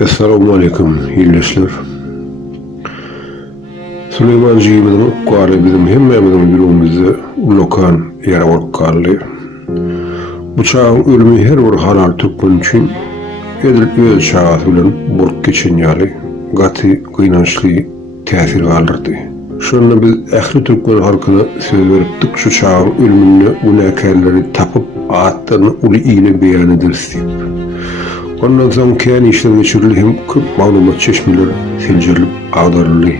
Esselamu Aleyküm iyleşler. Süleyman Cihim'in kuarı bizim hemmemizin yüreğimizde ulokan yara orkallı. Bu çağın ölümü her bir halal Türkmen için edil öz çağatı bilen burk geçen yali, gati kıynançlı tesir kaldırdı. Şununla biz ehli Türkmen halkına söz veriptik şu çağın ölümünü günahkarları tapıp ağıtlarını ulu iğne beyan ederiz deyip. Ondan sonra kendi işler geçirildi hem köp malumat çeşmeler silcerilip ağdarıldı.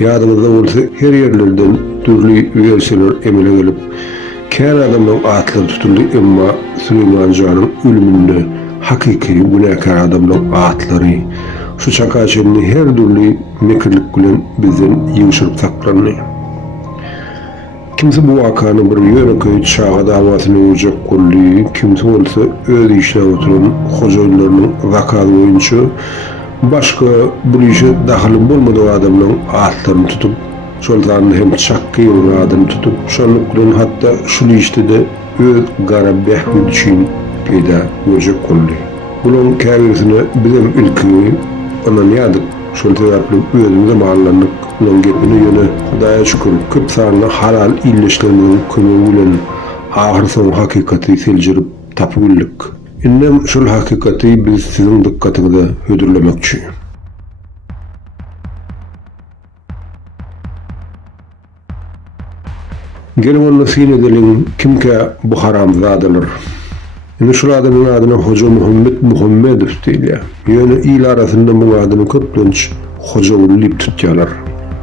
Yadımızda olsa her yerlerden türlü verseler emele gelip kendi adamdan ağıtlar tutuldu ama Süleyman Can'ın ölümünde hakiki günahkar adamdan ağıtları şu çakaçenini her türlü mekirlik gülen bizden yığışırıp saklanıyor. Kimse bu vakanın bir yönköy çağa davasını olacak kolluğu, kimse olsa öz işine oturan hocalarının vakadı oyuncu, başka bu işe dahil olmadığı adamların ağıtlarını tutup, şoltanını hem çakkı yolun adamı tutup, şanlıkların hatta şu işte de öz gara behbud için peyda olacak kolluğu. Bunun kavirisine bizim ilki, ona yadık. Şöyle yapılıp özümüze bağlandık. Bunun gepini yöne Hudaya şükür köp sarına halal illeşlerinin kömüğüyle ahir son hakikati silcirip tapıbillik. İnnem şul hakikati biz sizin dikkatinize hödürlemekçi. Gelin onu sin edelim kimke bu haram zadalar. Yani şu adamın adına Hoca Muhammed üstüyle. Yani il arasında bu adını köplenç Hoca Ulip tutyalar.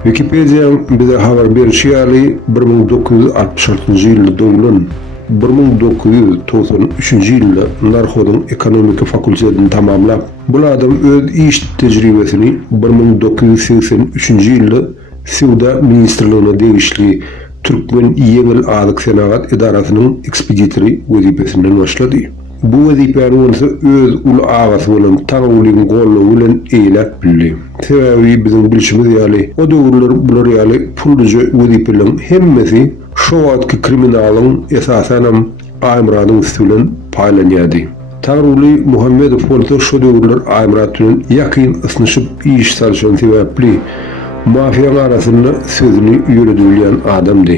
Wikipedia bize haber bir şiali 1966 yılda doğulan 1993 yılda Narhod'un ekonomik fakültesini tamamlap bu adam öz iş tecrübesini 1983 yılda Suda Ministerliğine değişli Türkmen Yengil Ağlık Senaat İdarasının ekspeditörü vazifesinden başladı. Bu vazifenin ise öz ulu ağası olan Tanrı'nın golü olan eylep bildi. Sebebi bizim bilişimiz yani o doğrular bular yani pulluca vazifelerin hemmesi şu adki kriminalın esasen Aymrad'ın üstüyle paylanyadı. Tanrı'lı Muhammed Folta şu doğrular Aymrad'ın yakın ısınışıp iş çalışan sebebi mafyanın arasında sözünü yürütüleyen adamdı.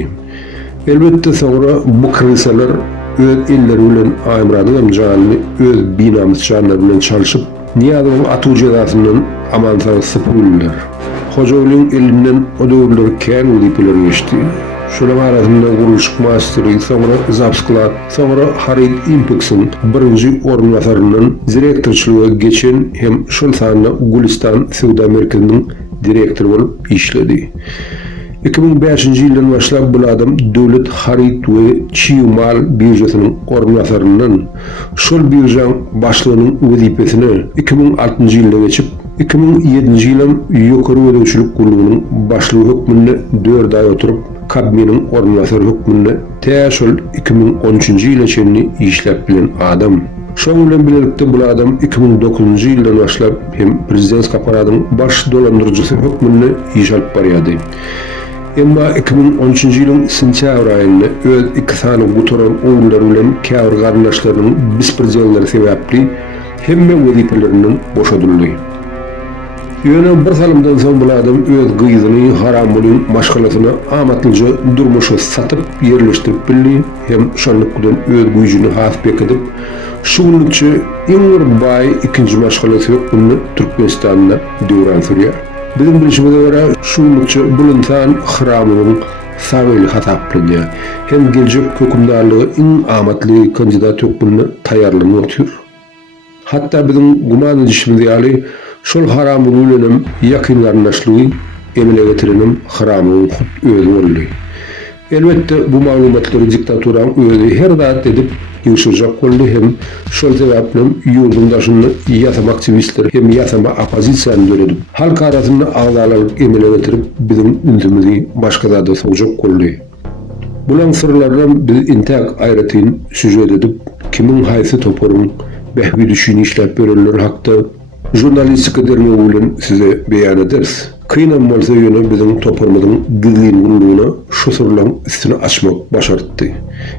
Elbette sonra bu kriseler öz illeriyle Aymrad'ın amcağını öz binamız canlarıyla çalışıp Niyadının atı cezasından amansal sıfırlar. Hocaoğlu'nun elinden o doğruları kendi vadipeleri geçti. Şunun arasında kuruluşuk masteri, sonra Zapsklat, sonra Harid Impex'in birinci ornasarının direktörçülüğe geçen hem şol sanına Gulistan Sevda Merkezi'nin direktör olup işledi. 2005 yıldan başlap bu adam Devlet Harit ve Çiğmal Birjası'nın ornasarının şol birjan başlığının vazifesine 2006 yılda geçip 2007 yılın yukarı ödevçilik kurulumunun başlığı hükmünde 4 ay oturup kabinin ornasarı hükmünde teşol 2013 yıla çenini işlep bilen adam. Şoğulen birlikte bu adam 2009 yıldan başlap hem prezident kaparadın baş dolandırıcısı hükmünde iş alıp barayadı. Ama 2013 yılın sentyabr ayında öz iki tane gutoran oğulları bilen kâvr kardeşlerinin bispreziyaları sebeple hemme vazifelerinden boşadıldı. Yöne bir salımdan son bu adam öz gıyızını haramının maşgalasına amatlıca durmuşa satıp yerleştirip bildi hem şanlıklıdan öz gücünü hasbek edip şugunlukça İngür Bay ikinci maşgalası bunu Türkmenistan'da devran sürüyor. Bizim bilişimize göre şugunlukça bu insan haramının savaylı hataplıca hem gelecek hükümdarlığı en amatlı kandidat yok bunu tayarlığını otuyor. Hatta bizim guman edişimiz yani şol haramın ölenim yakınlarınlaşlığı emine getirenim haramın özü oldu. Elbette bu malumatları diktaturan özü her dağıt edip yığışacak oldu hem şol sebeple yurdundaşını yasama aktivistler hem yasama apozisyanı döredip halk arasında ağlarlık emine getirip bizim ünzümüzü başka da soğuyacak oldu. Bulan sırlardan biz intak ayretin süjet edip kimin haysi toporun behbi düşün işlep bölünür hakta jurnalistik ederine uğulen size beyan ederiz. Kıynan bolsa ýöne biziň toparmyzyň gizlin gurulugyny şu sırlaň üstüne açmak başardy.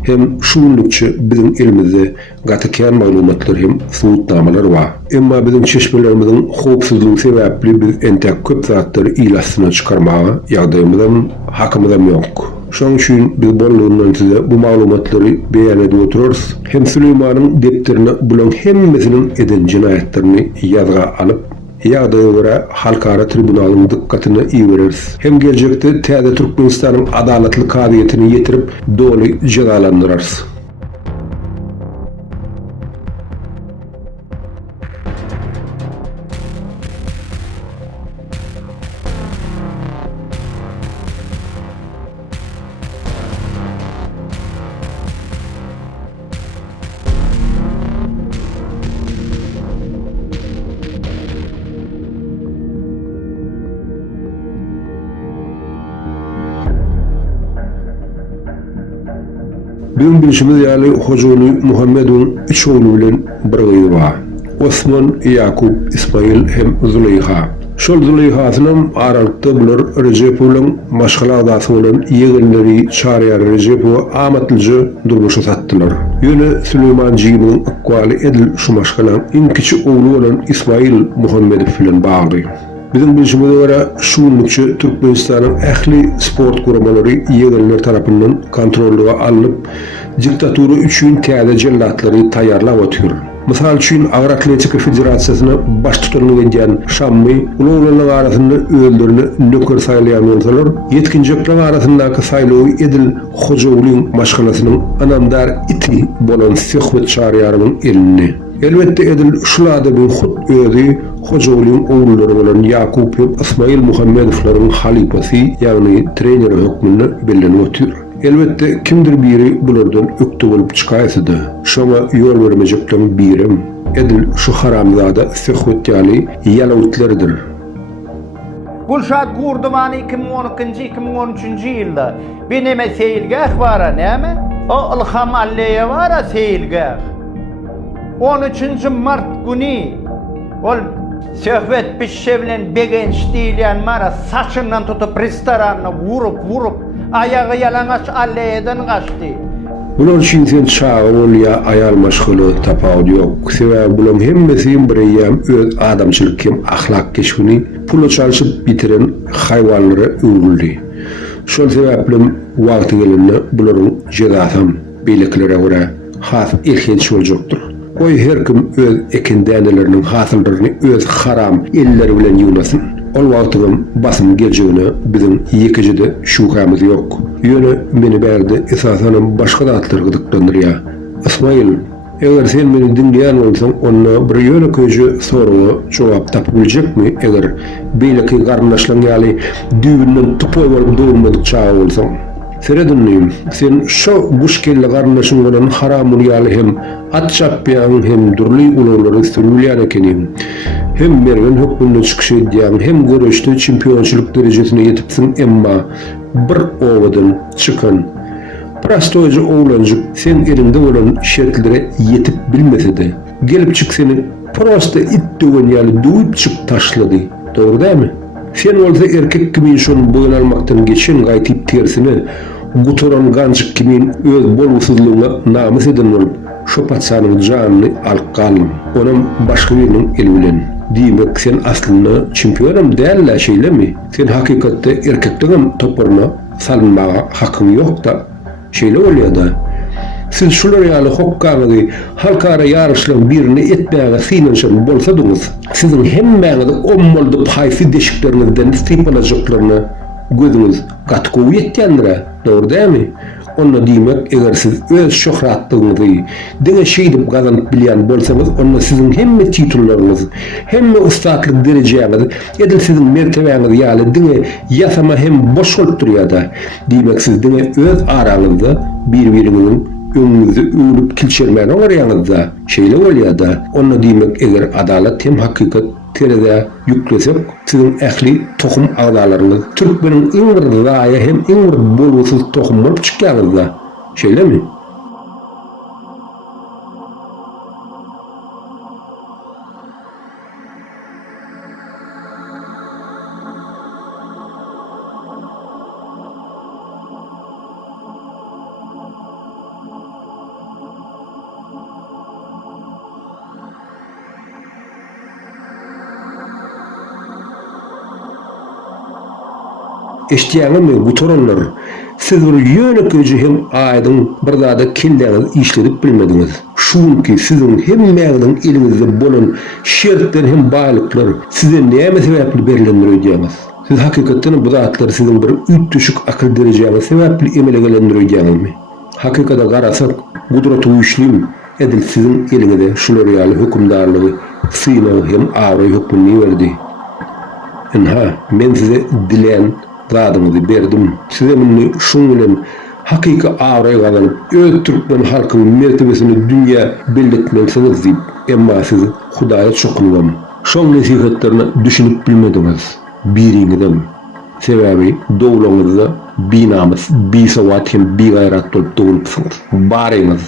Hem şu günlükçe biziň elimizde gatykän maglumatlar hem suwutnamalar bar. Emma biziň çeşmelerimiziň howpsuzlygy sebäpli biz entek köp zatlary ilasyna çykarmaga ýagdaýymyzdan hakymyzam ýok. Şoň üçin biz bolugyndan size bu maglumatlary beýan edip oturarys. Hem Süleymanyň depterine bulan hemmesiniň eden jinayetlerini ýazga alyp ýagdaýa görä halkara tribunalyň dikkatyny iýereriz. Hem geljekde täze Türkmenistanyň adalatly kabiýetini ýetirip doly jazalandyrarys. Bizim bilişimiz ýaly Hojaly Muhammedun üç ogly bilen bir gyzy bar. Osman, Yakup, Ismail hem Zuleyha. Şol Zuleyhasynyň aralykda bular Rejepow bilen maşgala adasy bolan ýegenleri Çarýar Rejepow amatlyca durmuşa satdylar. Ýöne Süleyman Jiýanyň ykbaly edil şu maşgalaň iň kiçi ogly bolan Ismail Muhammedow bilen bagly. Bizim bilişimize göre şu günlükçe Türkmenistanyň ähli sport guramalary ýegenler tarapyndan kontrolüge alınıp diktatura üçin täze jellatlary taýýarlap otur. Mysal üçin Agr Atletika Federasiýasyna baş tutanlyk edýän Şammy uluglaryň arasynda öýlerini nöker saýlaýan bolsalar, ýetkinjekler arasyndaky saýlawy edil Hojalyň maşgalasynyň anamdar iti bolan Söhbet Çarýaryň elini. Elbette edil şulada bir hut öýdi Hojalyň oğullary bolan Yakup we Ismail Muhammedowlaryň halipasy ýagny treneri hökmünde bellenip otur. Elbette kimdir biri bulardan öktü bolup çykaýsydy. Şoňa ýol bermejekler birim edil şu haramzada Söhbet ýaly ýalawutlarydyr. Gulşat Gurdumany 2012-2013 ýylda beneme seýilgäh bara näme? O Ilham Alliýe bara seýilgäh. 13 Mart günü ol Söhbet Bişşe bilen begenç diýilýän mara saçyndan tutup restoranyny vurup ayağı yalaňaç Alliýeden gaçdy. Bular üçin sen çağı bolýa aýal maşguly tapawdy ýok. Sebäbi bular hemmesi birem öz adamçylyk hem ahlak keşfini pula çalyşyp bitiren haýwanlara öwrüldi. Şol sebäpli wagty gelende bularyň jazasy beýleklere görä has ilginç boljakdyr. Oy her kim öz ekindäneleriniň hasyllaryny öz haram elleri bilen ýuwlasyn. Ol wagtym basym geljegine biziň ýekijide şukamyz ýok. Ýöne meni bärde esasan başga zatlar gyzyklandyrýar. Ismail, eger sen meni dinleýän bolsaň, onda bir ýöne köje soragy jogap tapyp biljekmi? Eger beýleki garnaşlaň ýaly düýünden tupoy bolup döwmedik çağı bolsaň. Seredinliyim, sen şu guşkelle garnaşyň bolan haramyň ýaly hem atçapýan hem durly ululary sürülýän ekenim. Hem mergen hökmünde çykyş edýän hem görüşde çempionçylyk derejesine ýetipsiň, emma bir owadan çykan prastoýja oglanjyk sen elinde bolan şertlere ýetip bilmesede gelip çyk seni prosta it döwen ýaly duýup çyk taşlady. Dogry dämi? Sen bolsa erkek kimin şonu boýun almakdan geçen gaýtyp tersine guturan ganjyk kimin öz bolgusuzlygyna namys eden bolup şu patsanyň janyny alyp galym. Onam başga biriniň eli bilen. Diýmek sen aslynda çempionam dälle şeýlemi? Sen hakykatda erkekdigim toparna salynmaga hakyň ýok da şeýle bolýar-da. Siz şular ýaly hokkaňyzy halkara ýarışlaryň birini etmäge synanşan bolsadyňyz, siziň hemmäňizi ommoldy paýsy deşiklerinizden sypalajaklaryny gözüňiz gatgow ýetýändir. Dogry dämi? Onda diýmek, eger siz öz şöhratlygyňyzy diňe şeýdip gazanyp bilýän bolsaňyz, onda siziň hemme titullaryňyz, hemme ustatlyk derejeňiz, edil siziň mertebeňiz ýaly diňe ýasama hem boş bolup durýar-da. Diýmek, siz diňe öz araňyzda bir-biriňiziň öňüňizde öwrüp kilçermäni oňarýaňyzda şeýle bolýar-da. Onda diýmek, eger adalat hem hakykat terede yüklesek, siziň ähli tohum agdalaryňyz Türkmeniň iň bir gaýa hem iň bir bolgusuz tohum bolup çykýarda. Şeýlemi? eşdiýäňmi gutoranlar, siz bir ýönekiji hem aýdyň bir zada kelläňiz işledip bilmediňiz. Şuňky siziň hemmäňiň eliňizde bolan şertler hem baýlyklar size näme sebäpli berilendir öýdýäňiz. Siz hakykatdan bu zatlar siziň bir üýtüşik akyl derejäňiz sebäpli emele gelendirýärmi? Hakykata garasak, gudraty güýçlüm edil siziň eliňizde şular ýaly hökümdarlygy, synaw hem awry hökmüni berdi. Enha, men size dilen zadymyzy berdim. Size meni şuň bilen hakyky awry gazanyp, öz türkmen halkynyň mertebesini dünýä belletmelisiniz diýip, emma siz Hudaýa çokundam. Şoň nesihatlaryny düşünüp bilmediňiz. Biriňizden sebäbi dowlaňyzda binamyz, bisawat hem bigaýrat bolup dowulupsyňyz. Baryňyz.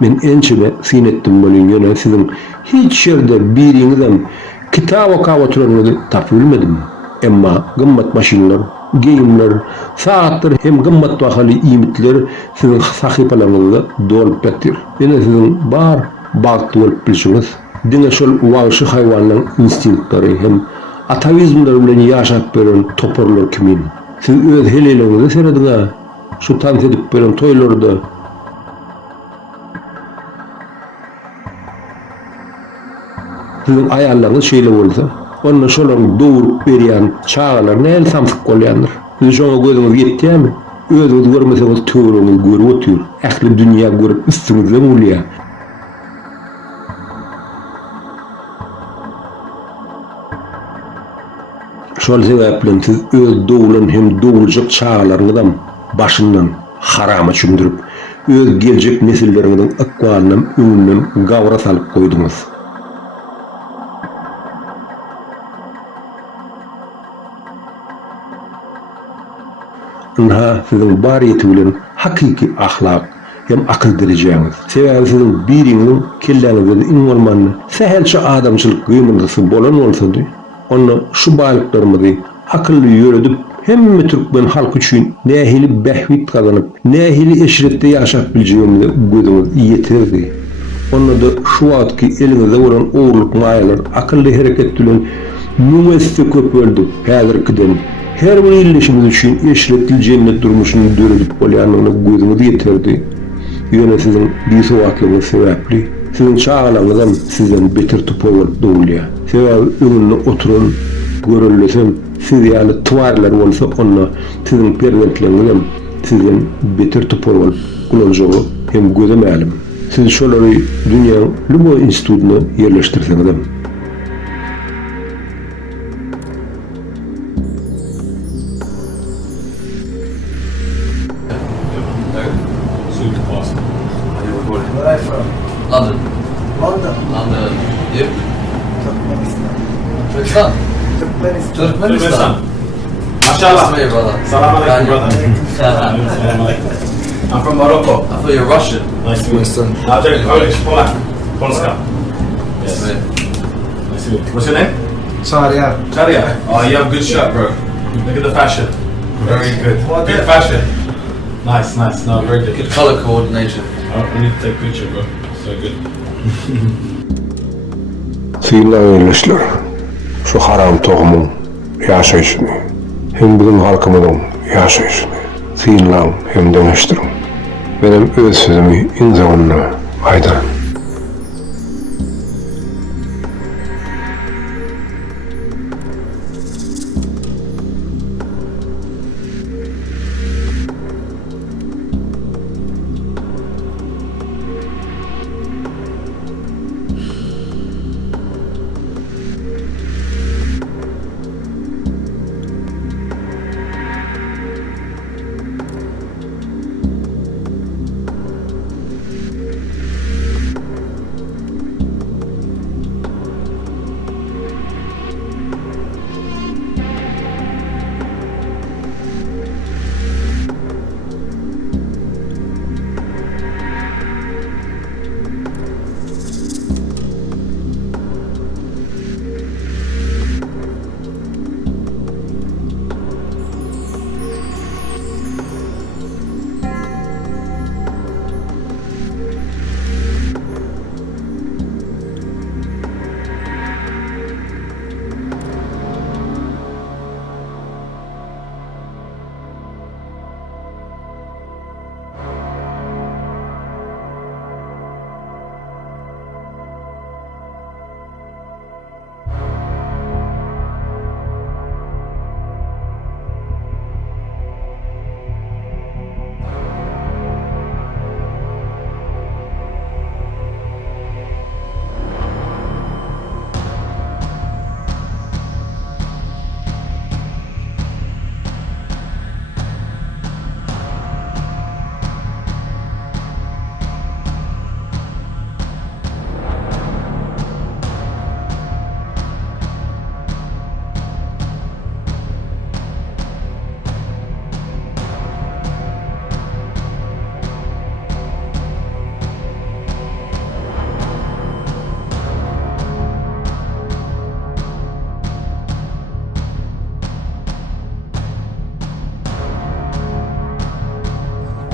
Men ençede sinetdim bolýan ýöne siziň hiç ýerde biriňizden kitap okap oturanyňyzy tapylmadym. Emma gymmat maşinler, geyimler, saatlar hem gymmat bahaly iýmitler siziň sahypalaryňyzda dolup ýatyr. Ene siziň bar bagty bolup bilýäňiz. Diňe şol wagşy haýwanlaryň instinktleri hem atavizmler bilen ýaşap beren toporlar kimin. Siz öz heleleňizi serediňiz. Şu tans edip beren toýlarda sizin ayarlarınız şeýle bolsa, onda şolaryň dowurup berýän çağalar näme samsyk bolýandyr. Siz şoňa gözüňiz ýetdimi? Özüňiz görmeseňiz töwereňiz görüp otyr. Ähli dünýä görüp üstüňizde bolýar. Şol sebäpli siz öz dowlan hem dowuljak çağalaryňyzdan başyndan harama çündürüp, öz geljek nesilleriňiň akwalynyň öňünden gawra salyp goýdyňyz. Enha siziň bar ýeti bilen hakyky ahlak hem akyl derejäňiz. Sebäbi siziň biriňiň kelläňizde iň bolmany sähelçe adamçylyk gymrysy bolan bolsady, onu şu baýlyklarymyzy akylly ýöredip hemme türkmen halky üçin nähili behwit gazanyp, nähili eşretde ýaşap bilýärmi gözüňiz ýetirdi. Onu da şu wagtky eliňizde bolan owurlyk maýalar akylly hereket bilen numesde köp böldi. Häzirkiden her bir illeşimiz üçin eşretli cennet durmuşyny döredip bolýanyny gözüňiz ýetirdi. Ýöne siziň bisawatlygyňyz sebäpli siziň çağalaryňyzdan sizden beter topar bolup dowulýar. Sebäbi öňünde oturan görüllesem siz ýaly twarlar bolsa onda siziň perwentligiňizden sizden beter topar bolup gulanjagy hem gözlemälim. Siz şolary dünýäň lubo institutyna ýerleştirseňiz Where are you from? London. London. London. You? Turkmenistan. Turkmenistan. Turkmenistan. Turkmenistan. Mashallah. Nice to meet you, brother. Salam alaikum, brother. Salam Salam alaikum. I'm from Morocco. I thought you were Russian. Nice to meet you. I'm Polish, Polak. Polska. Nice to meet you. Nice to meet you. What's your name? Sharia. Sharia. Oh, you have good shirt, bro. Look at the fashion. Very good. What Good the- fashion. Nice, nice. No, very good. Good color coordination. I need to take a picture, bro. So good. Syýlaýarlar. Şu haram tohumyň ýaşaýyşyny hem bizim halkymyzyň ýaşaýyşyny syýlaň hem deňeşdirin. Benim öz sözümi inzawunna aýdyryn.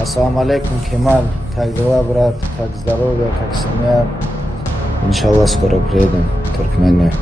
Ассаламу алейкум, Кемаль. Как дела, брат? Как здоровье, как семья? Иншаллах, скоро приедем в Туркмению.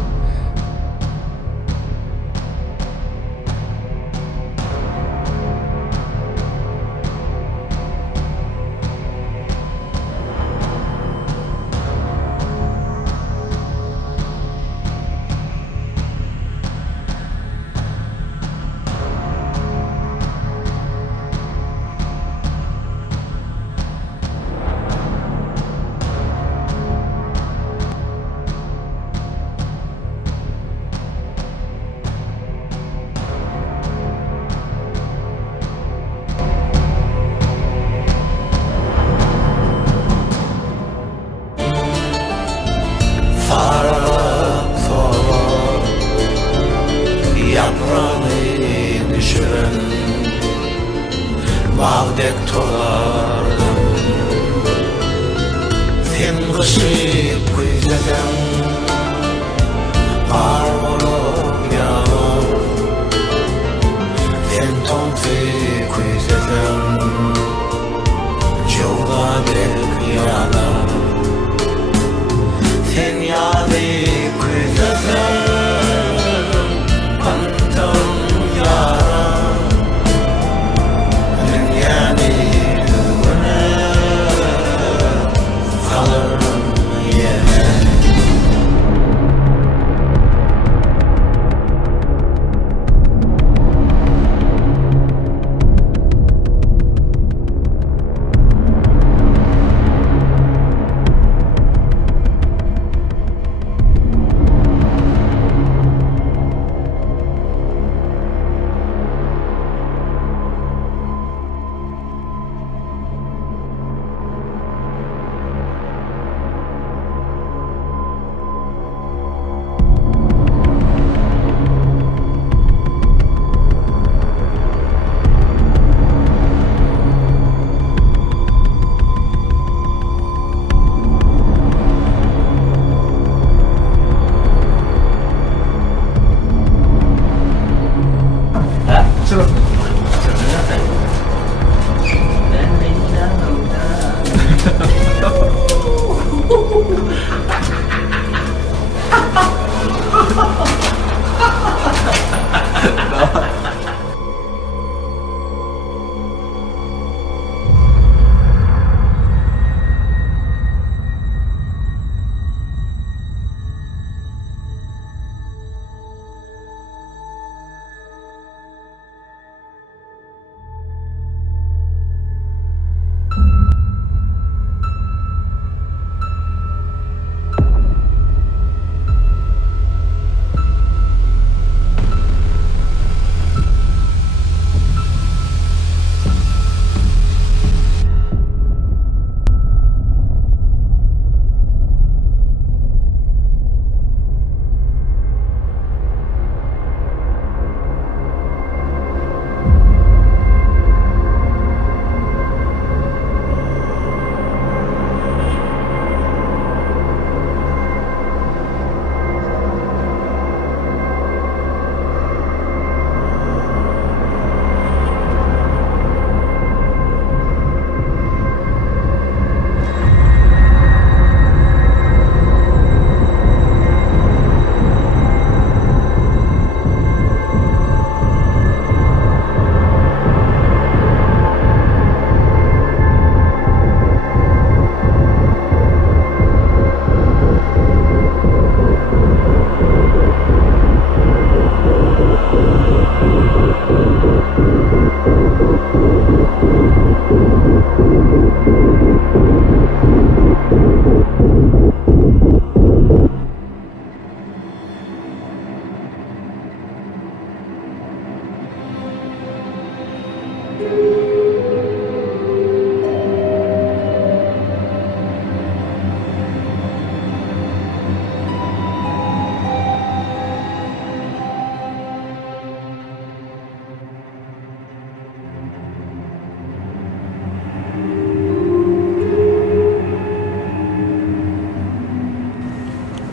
Yaprağını düşüren bağdek tolardım. Sen kışı kuyzeden kar olup yağar. Sen tonfi kuyzeden yolda dek yanar. Sen yadı kuyzeden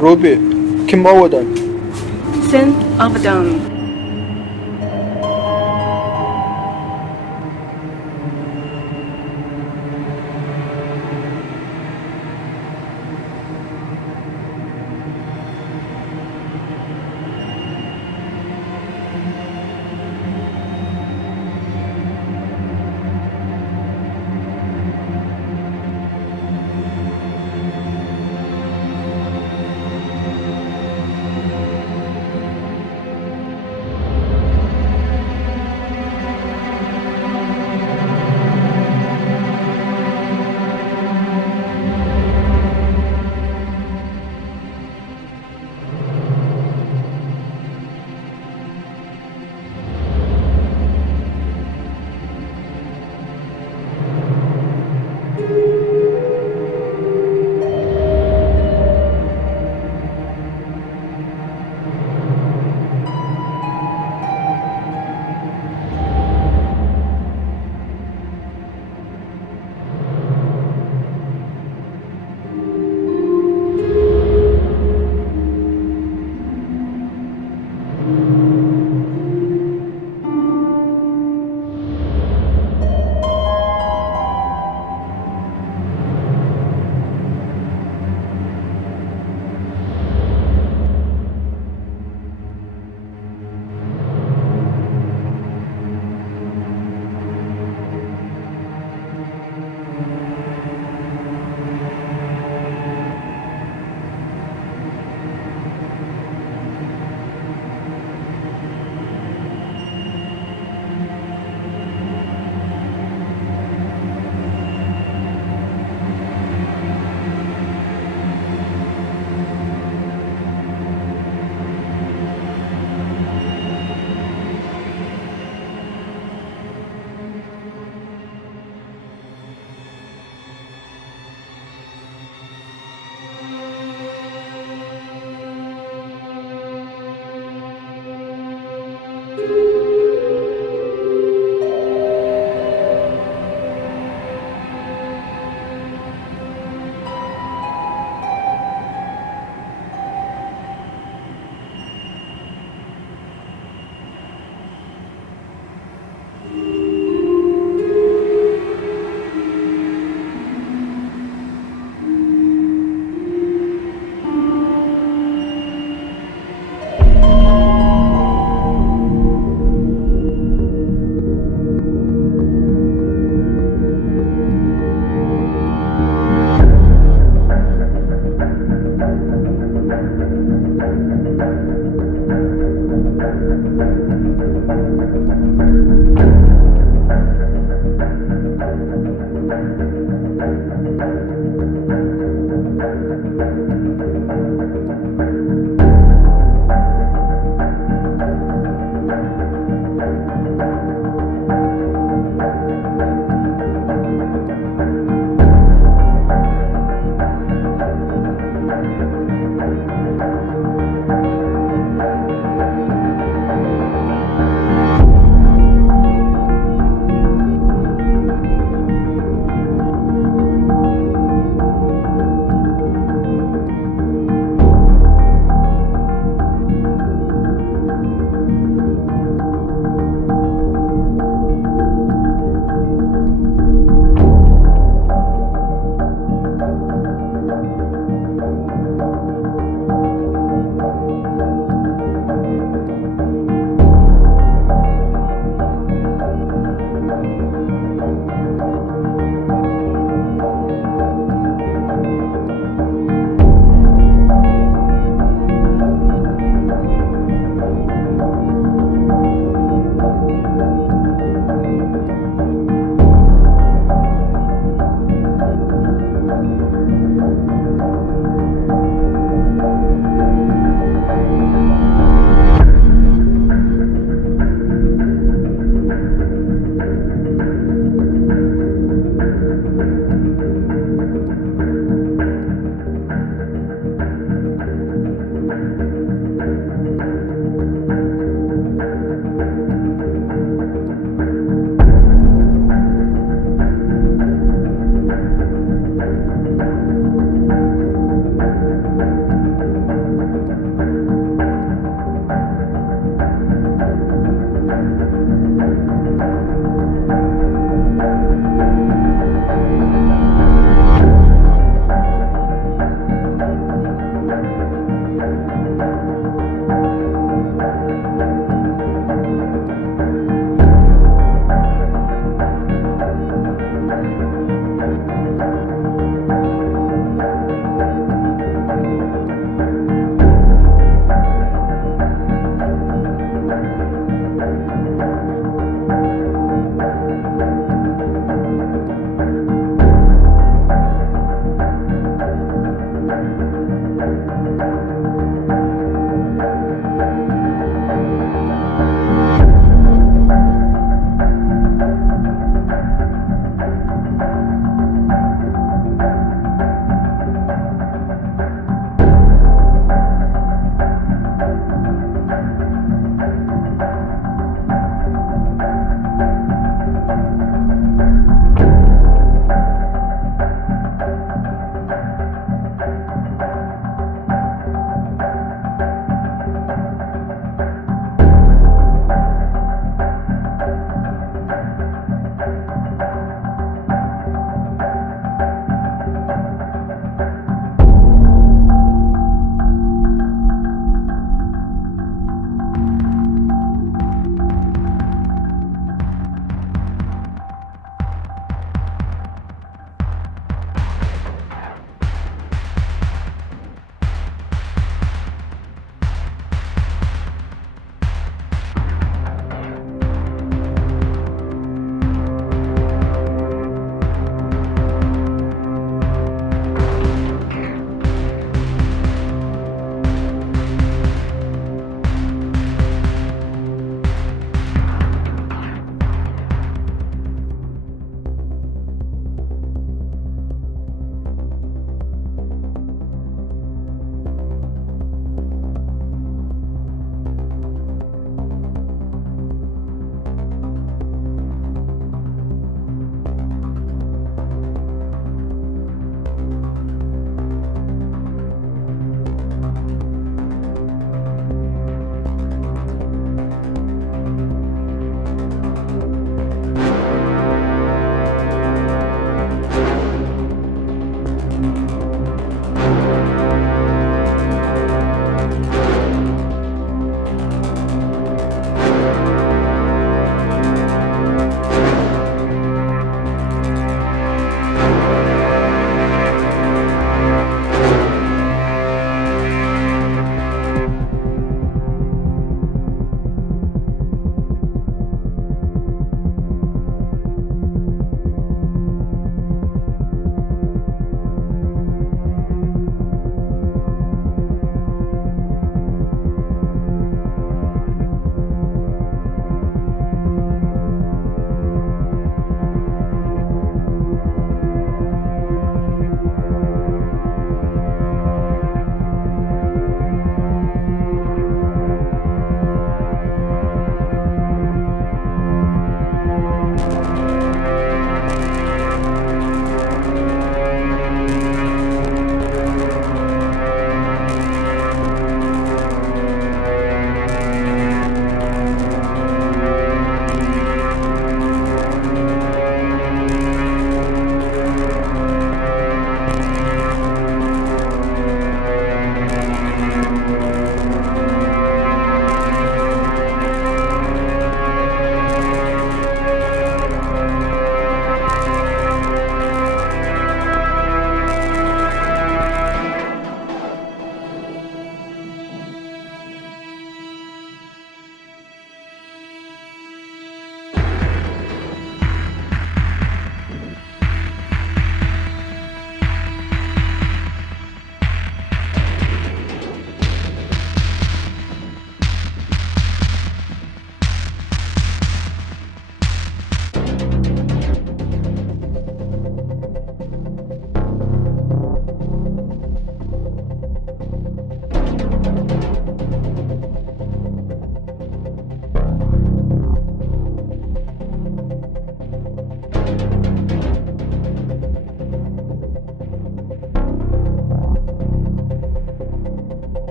Ruby, kim Abadan? Sen Abadan.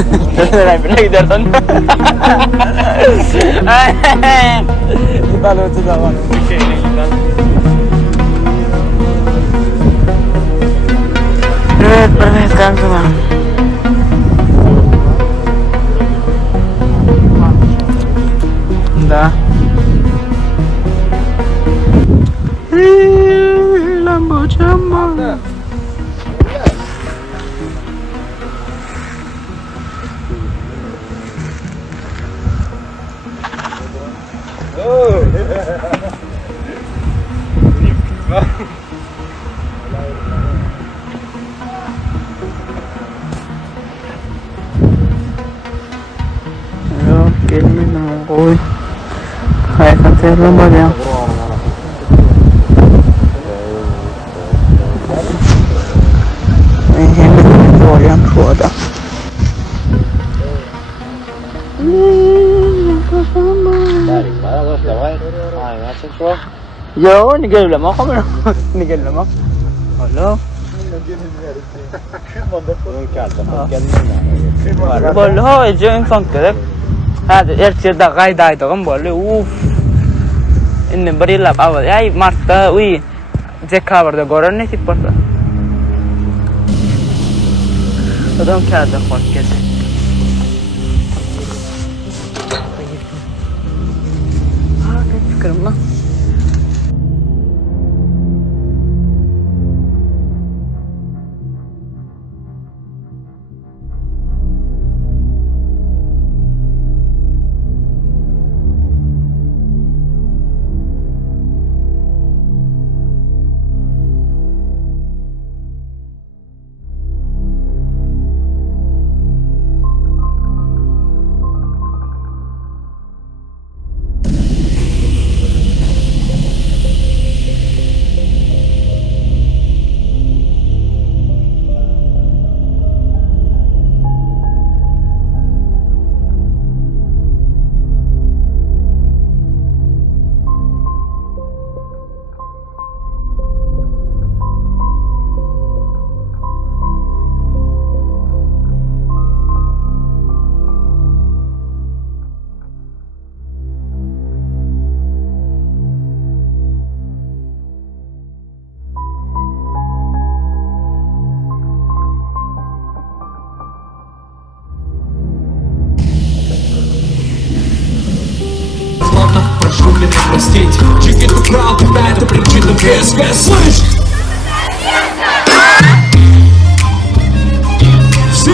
Ne gidersen. Kita lucu zaman. Evet kanka. Da. Lambo jumbo. Gelin koy. Kayakkan saya banyak. Ini yang kuada. Yo, ni gel lama kamu. Ni gel lama. Halo. Bolho, ejeng sankerek. Hadi erkekte gaydaydı kan böyle inni bir yılap avval ay martda dekabrda gören ne tip barda adam kağıda hoş geldi ne fikrim lan прошу меня простить. Чекит украл, какая-то причина веская. Слышь! Все!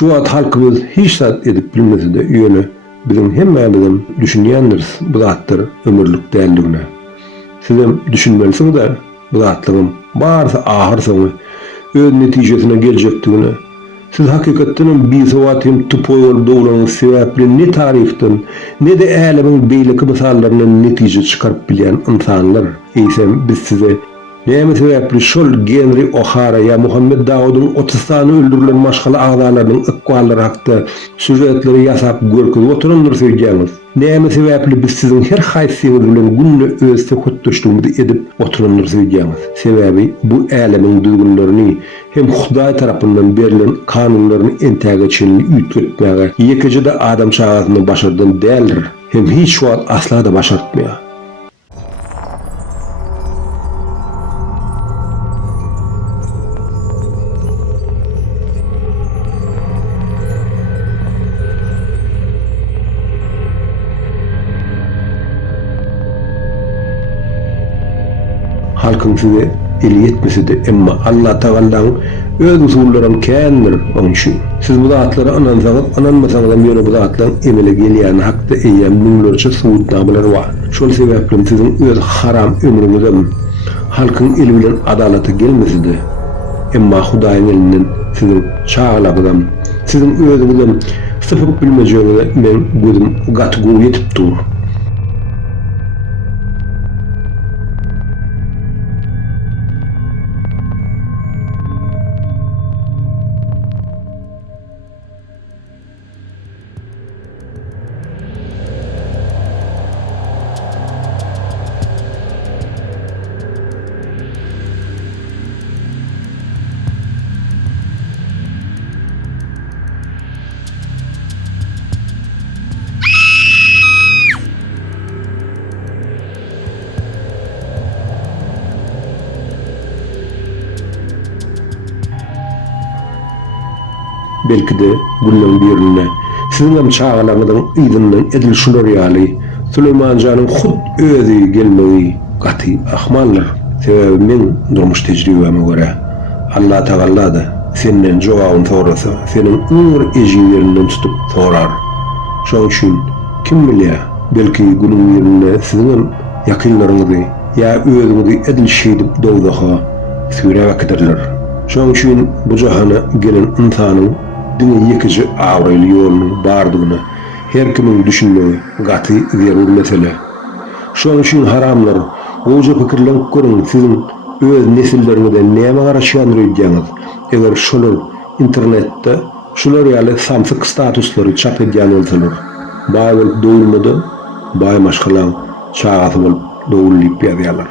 Şu wagt halkymyz hiç zat edip bilmese de ýöne bizim hemmemizden düşünýändiris bu zatlar ömürlük däldigine. Sizem düşünmelisin da bu zatlarym barsa ahir soňy öz netijesine geljekdigine. Siz hakykatdan bir sowatym tupoýul dowlanyň sebäpli ne tarihden ne de älemin beýleki mysallarynyň netije çykaryp bilýän insanlar. Eýsem biz size näme sebäpli şol Henry O'Hara ya Muhammed Dawud'un 30 sany öldürilen maşgala agzalarynyň ıkwallary hakda süjetleri ýasap görkezip oturanlar söýýäňiz. Näme sebäpli biz sizin her haýsyňyz bilen günne öz söhbetdeşligimizi edip oturanlar söýýäňiz. Sebäbi bu älemin duýgularyny hem Hudaý tarapyndan berilen kanunlaryny entäge çenli üýtgetmäge ýekejede adam çagatyny başardan däldir. Hem hiç wagt asla da başartmaýar. Halkın size eli yetmese de emma Allah Teala'nın öz usullarını kendir onun için. Siz bu zatları anansanız, ananmasanız da böyle bu zatların emele geliyen hakta eyyem minlerce suudnamalar var. Şol sebeple sizin öz haram ömrünüzde halkın eli bilen adaleti gelmese de emma Hudaýyň elinden sizin çağlabıdan, sizin özünüzden sıfıp bilmejegine men gözüm gatgu yetip dur. Belki de günün birine sizin hem çağalamadığın ýygynyň edil şular ýaly Süleyman Janyň hud özü gelmegi gaty ahmanlar. Sebäbi men durmuş tejribeme görä Allah Teala da senden jogabyny sorasa senin ömür ejinlerinden tutup sorar. Şoň üçin kim bilýär, belki günün birine sizin ýakynlaryňyzy ýa özüňizi edil şeýdip dowdaha süreýärler. Şoň üçin bu jahana gelen insanyň dini yekici avraylı yolunun bardığını her kimin düşünmeli gati zerur mesele. Şoň üçin haramlar, goja pikirlenip görün sizin öz nesilleringizde näme garaşýan öýdýäňiz. Eger şolar internetde şolar ýaly samsyk statuslary çap edýän bolsalar, baý bolup doýulmady, baý maşgalan çagaty bolup doýulyp ýazýarlar.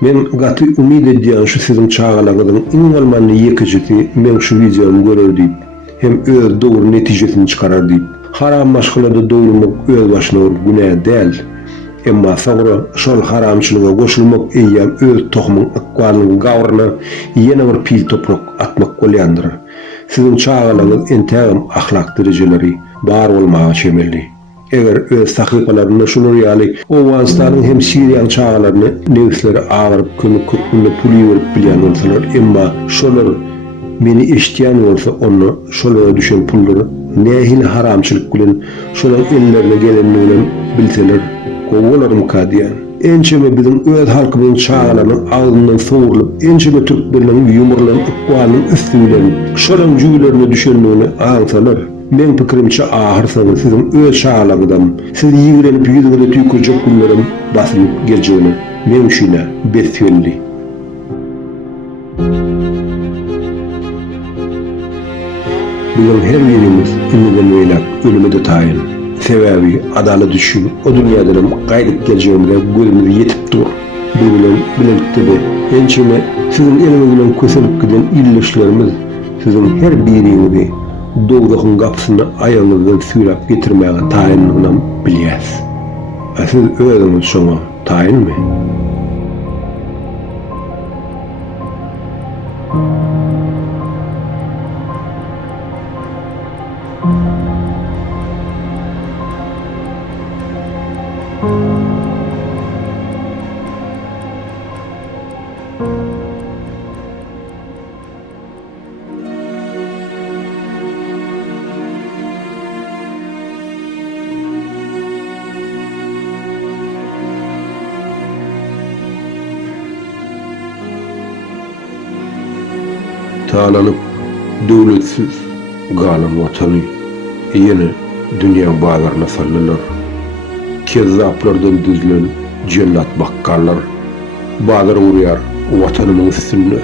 Men gaty umid edýän şu sizin çağalagyň iň bolmany ýekijiti men şu videomy görer diýip hem öz dogry netijesini çykarar diýip haram maşgulada dogurmak öz başyna bir günah däl. Emma sonra şol haramçylyga goşulmak eýýär öz tohumyň ykwalyny gawryna ýene bir pil toprak atmak bolýandyr. Sizin çağalagyň entägem ahlak derejeleri bar bolmagy çemelli. Eger öz sahypalaryna şunu ýaly Owganistanyň hem Siriýanyň çağalaryny negisleri agyryp köpünde pul ýerip bilýän bolsalar, emma şolar meni eşitýän bolsa onu şolara düşen pullary nähil haramçylyk bilen şolar ellerine gelenini bilen bilseler, gowalarym kadýan. Ençeme bizim öz halkymyň çağalaryny agyndan soğurup, ençeme türkleriniň ýumurlaryň ykwalynyň üstü bilen şolaryň jüýlerine düşenligini aňsalar, men pikirimçe ahırsanız sizin öz çağalagydam, siz ýigrenip ýüzüňizde tüýküjek günlerim basyp geljegini men şuna besýelli. Bizim her birimiz ümiden öylap ölümede tayin. Sebebi adalet düşün, o dünyadan gayret geleceğimde gözümüzü yetip dur. Bu bilen bilelikte de ençeme sizin elinizden köselip giden illeşlerimiz sizin her birinizi dogdakın kapısını ayağınızdan süylap getirmeye tayinliğinden bilýäs. Siz özüňiz şoňa tayin mi? Talanıp döwletsiz galan watany ýene dünýä bazaryna sallylar. Kezzaplardan düzülen cellat bakkallar bazar urýar watanymyň üstünde.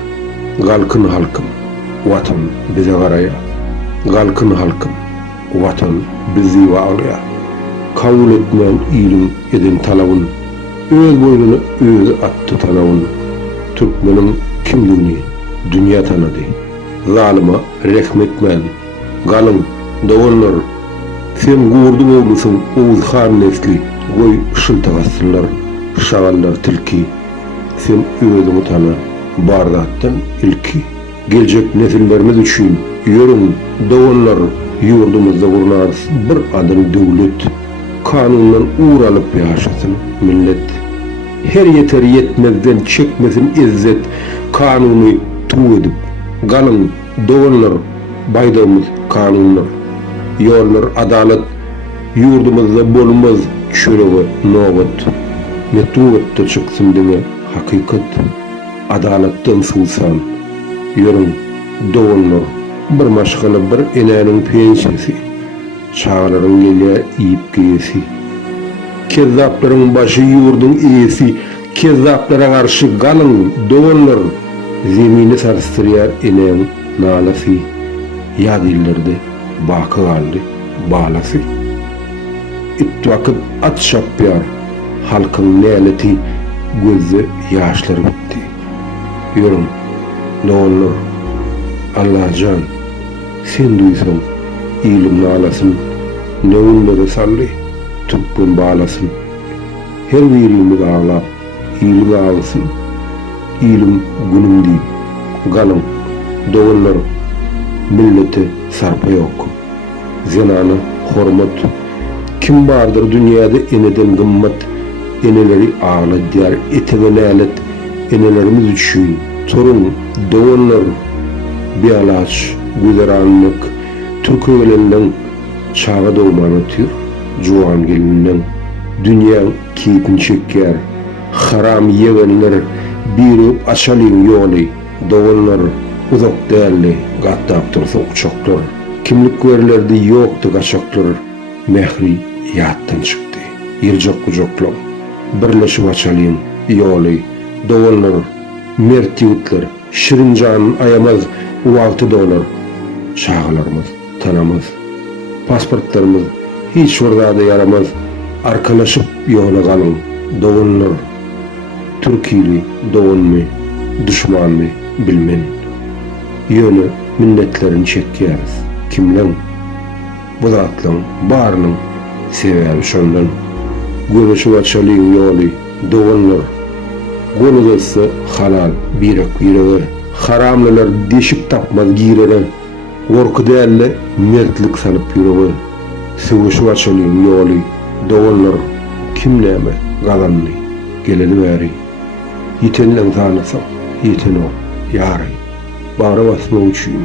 Galkyn halkym, watan bize garaýar. Galkyn halkym, watan bizi baglaýar. Kabul etmän ilim eden talabyn, öz boýnuny öz atdy talabyn, türkmeniň kimligini dünýä tanady. Zalyma rehmetmän. Galym, dogonlar, sen gurdu boldusyň Oğuz han nesli, goý şyltagassylar, şagallar tilki. Sen özüňi tana, bardatdan ilki. Geljek nesillerimiz üçin ýörüň, dogonlar, ýurdumyzda gurnar bir adam döwlet. Kanundan uğralyp ýaşasyn millet. Her yeter yetmezden çekmesin izzet, kanuny tuw edip. Galym, dogonlar, baýdamyz kanunlar, ýollar adalet, ýurdumyzda bolmaz çöregi nobat. Ne tuwatda çyksyn diňe hakykat, adaletden suwsan. Ýörüň, dogonlar, bir maşgala bir eläniň pensiýasy, çağlaryň gelýär iýip giyesi. Kezzaplaryň başy ýurduň eýesi, kezzaplara garşy galym, dogonlar, zemini sarstırýar enem nalasy, ýad illerde baky galdy balasy. Itwakyp at şapýar, halkyň näleti gözü ýaşlary bitdi. Ýörüň, dogonlar, Allahjan, sen duýsaň, ilim nalasyn, näwünleri sally, tüppün balasyn. Her birimiz ağlap, ilim ağlysyn. İlim günüm diýip, galym, dogonlar, milleti sarpa ýok. Zenany hormat. Kim bardyr dünýäde eneden gymmat, eneleri ağladýar, etege nälet, enelerimiz üçin. Torun, dogonlar, bialaç, güzeranlyk, türkölenden çağa dogman ötür, juwan gelinden, dünýä kiýpin çekýär, haram ýegenler, biri aşalyň ýoly, dogonlar, uzak däldi, gatlap dursa uçaklar, kimlik görlerdi ýokdy gaçaklar, mehri ýatdan çykdy, ýerjak gujoklar, birleşip aşalyň ýoly, dogonlar, mert ýigitler, şirin janyny ayamaz, wagty dolar, çağlarymyz, tanamyz, pasportlarymyz hiç wagtda yaramaz, arkalaşyp ýola galyn, dogonlar, Türkili, doğunmy, düşmanmy bilmen. Ýöne minnetlerini çekýäris. Kimden? Bu zatlaryň barynyň sebäbi şondan. Göbeşi waçalyň ýoly, doğunlar. Golugası halal, birek birege. Haramlylar deşik tapmaz gireren. Gorku dälle mertlik salyp ýürege. Söwüşi waçalyň ýoly, doğunlar. Kim näme gazandy? Geleli bäri. Ýitenleň tanysy, ýeten o, ýary. Bara basma üçin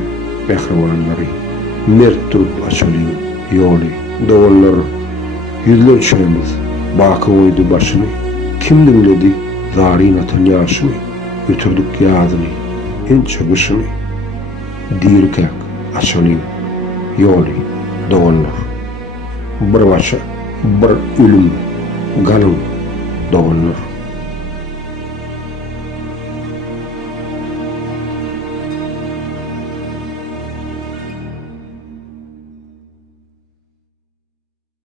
behrewanlary. Mert turup açalyň ýoly, doğunlar. Yüzler çöýmiz, baky oýdy başyny. Kim dinledi? Zaryn atan ýaşyny. Götürdük ýazyny, ençe gışyny. Dirkek açalyň ýoly, doğunlar. Bir başa, bir ölüm, galym, doğunlar.